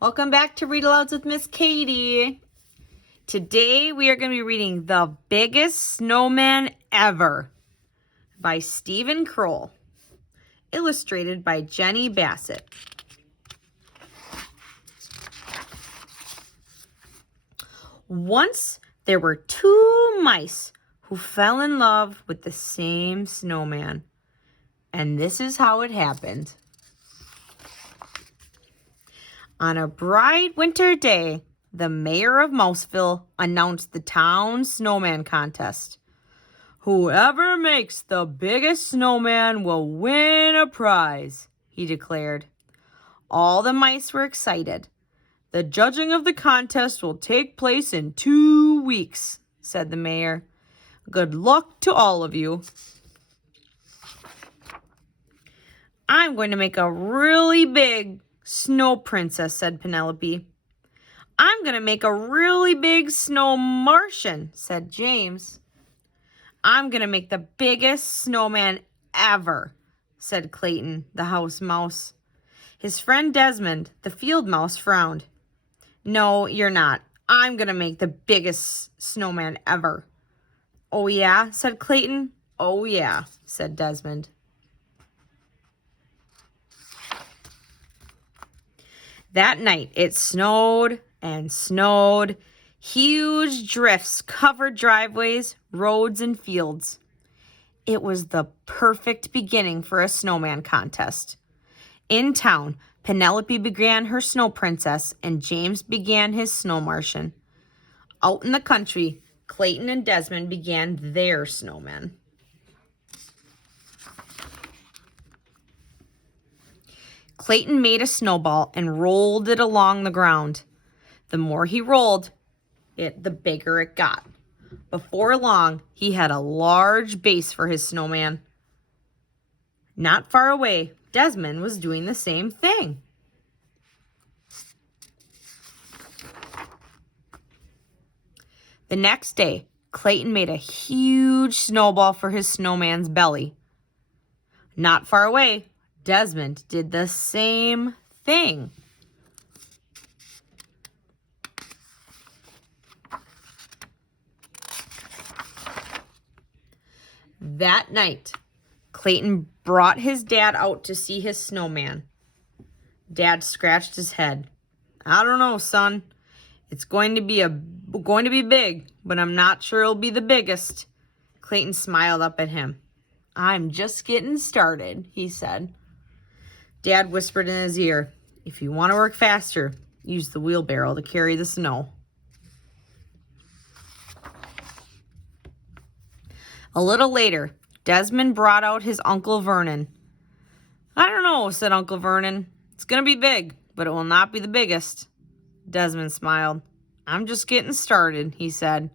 Welcome back to Read-Alouds with Miss Katie. Today we are going to be reading The Biggest Snowman Ever by Stephen Kroll, illustrated by Jenny Bassett. Once there were two mice who fell in love with the same snowman, and this is how it happened. On a bright winter day, the mayor of Mouseville announced the town snowman contest. Whoever makes the biggest snowman will win a prize, he declared. All the mice were excited. The judging of the contest will take place in 2 weeks, said the mayor. Good luck to all of you. I'm going to make a really big snow princess, said Penelope. I'm going to make a really big snow Martian, said James. I'm going to make the biggest snowman ever, said Clayton, the house mouse. His friend Desmond, the field mouse, frowned. No, you're not. I'm going to make the biggest snowman ever. Oh, yeah, said Clayton. Oh, yeah, said Desmond. That night, it snowed and snowed. Huge drifts covered driveways, roads, and fields. It was the perfect beginning for a snowman contest. In town, Penelope began her snow princess and James began his snow Martian. Out in the country, Clayton and Desmond began their snowmen. Clayton made a snowball and rolled it along the ground. The more he rolled it, the bigger it got. Before long, he had a large base for his snowman. Not far away, Desmond was doing the same thing. The next day, Clayton made a huge snowball for his snowman's belly. Not far away, Desmond did the same thing. That night, Clayton brought his dad out to see his snowman. Dad scratched his head. I don't know, son. It's going to be big, but I'm not sure it'll be the biggest. Clayton smiled up at him. I'm just getting started, he said. Dad whispered in his ear, if you want to work faster, use the wheelbarrow to carry the snow. A little later, Desmond brought out his Uncle Vernon. I don't know, said Uncle Vernon. It's going to be big, but it will not be the biggest. Desmond smiled. I'm just getting started, he said.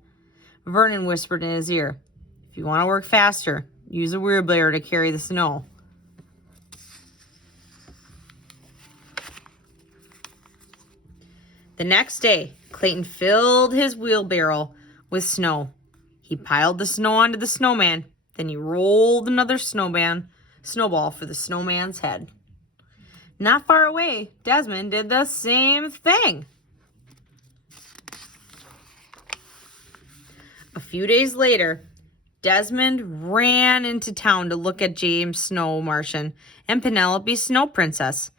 Vernon whispered in his ear, if you want to work faster, use a wheelbarrow to carry the snow. The next day, Clayton filled his wheelbarrow with snow. He piled the snow onto the snowman, then he rolled another snowball for the snowman's head. Not far away, Desmond did the same thing. A few days later, Desmond ran into town to look at James' snow Martian and Penelope's snow princess.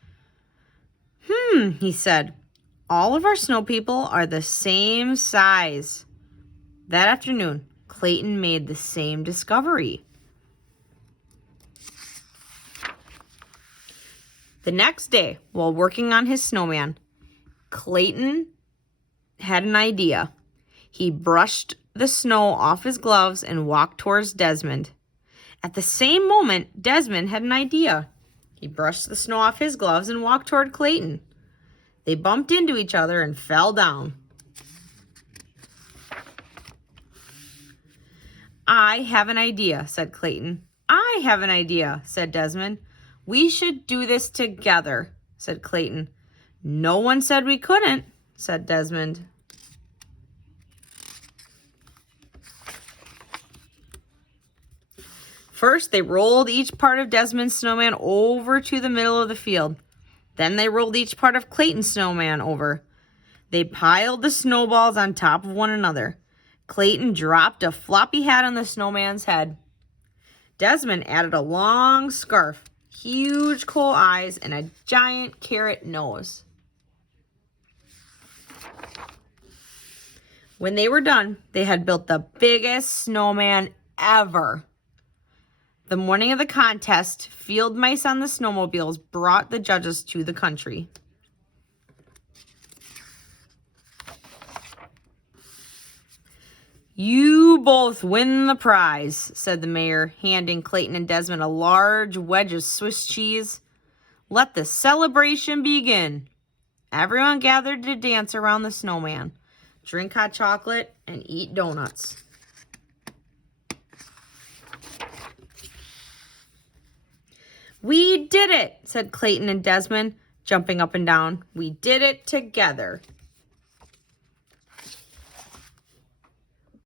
He said. All of our snow people are the same size. That afternoon, Clayton made the same discovery. The next day, while working on his snowman, Clayton had an idea. He brushed the snow off his gloves and walked towards Desmond. At the same moment, Desmond had an idea. He brushed the snow off his gloves and walked toward Clayton. They bumped into each other and fell down. I have an idea, said Clayton. I have an idea, said Desmond. We should do this together, said Clayton. No one said we couldn't, said Desmond. First, they rolled each part of Desmond's snowman over to the middle of the field. Then they rolled each part of Clayton's snowman over. They piled the snowballs on top of one another. Clayton dropped a floppy hat on the snowman's head. Desmond added a long scarf, huge coal eyes, and a giant carrot nose. When they were done, they had built the biggest snowman ever. The morning of the contest, field mice on the snowmobiles brought the judges to the country. "You both win the prize," said the mayor, handing Clayton and Desmond a large wedge of Swiss cheese. "Let the celebration begin." Everyone gathered to dance around the snowman, drink hot chocolate, and eat donuts. "We did it," said Clayton and Desmond, jumping up and down. "We did it together."